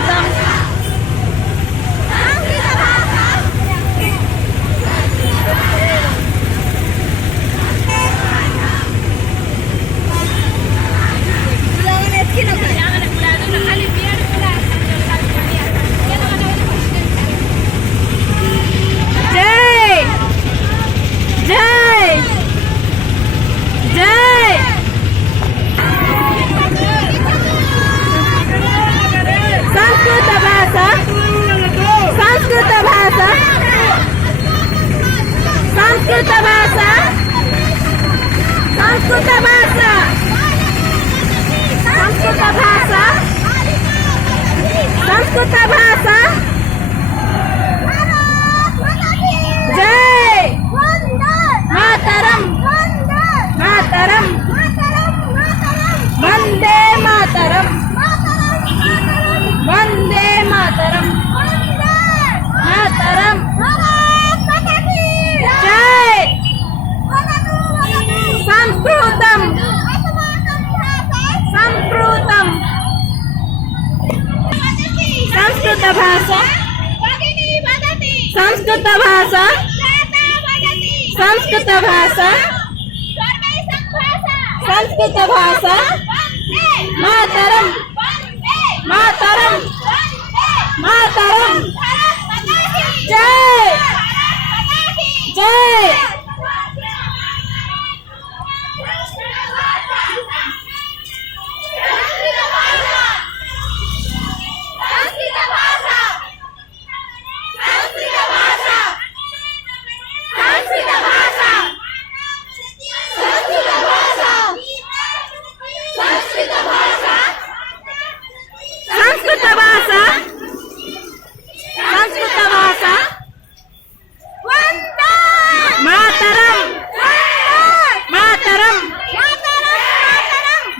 చూద్దాం. సంస్కృత భాష సంస్కృత భాష సంస్కృత భాష సంస్కృత భాష జై మాతరం మాతరం వందే మాతరం వందే మాతరం మాతరం సంస్కృతం సంస్కృతం సంస్కృత భాష సంస్కృత భాష సంస్కృత భాష సంస్కృత భాష మాతరం మాతరం మాతరం జై జై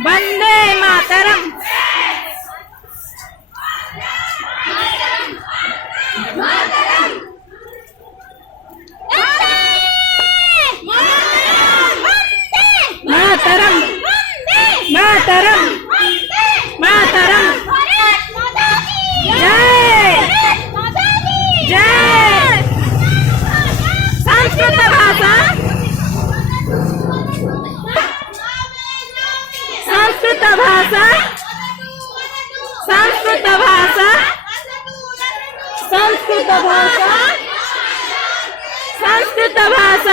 వందే మాతరం మాతరం మాతరం మాతరం జై జై సంస్కృత భాష సంస్కృత భాష సంస్కృత భాష సంస్కృత భాష సంస్కృత భాష